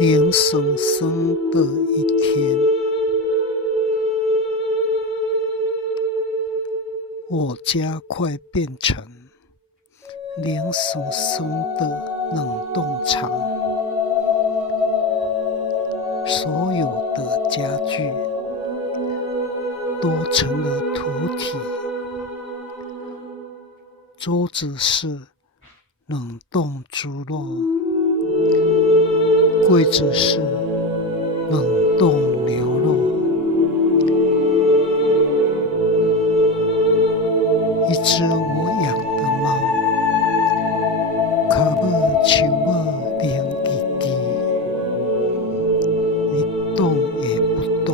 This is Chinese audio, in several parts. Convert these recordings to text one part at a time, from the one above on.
凉生生的一天，我家快变成凉生生的冷冻厂，所有的家具都成了土体，桌子是冷冻猪肉，柜子是冷冻牛肉，一只我养的猫，脚尾手尾凉叽叽，一动也不动，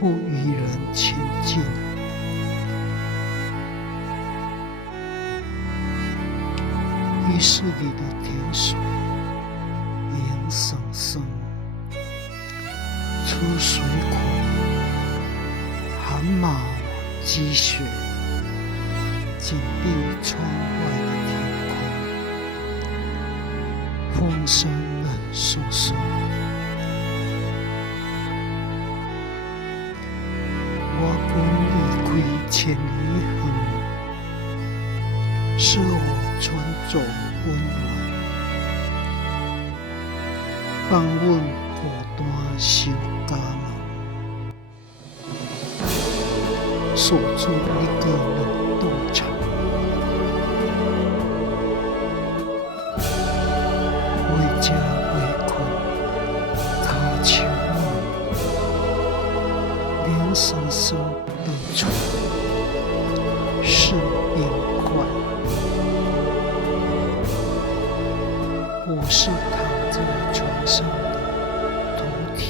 不与人亲近。浴室里的甜水凉生生，出水口汗毛积雪，紧闭窗外的天空，风声冷飕飕。我本离开千里远，使我穿着温暖，放阮孤单守家门，锁住一个冷冻厂。回家围困脚手尾，凉生生的床是冰块。我是躺在床上的土体。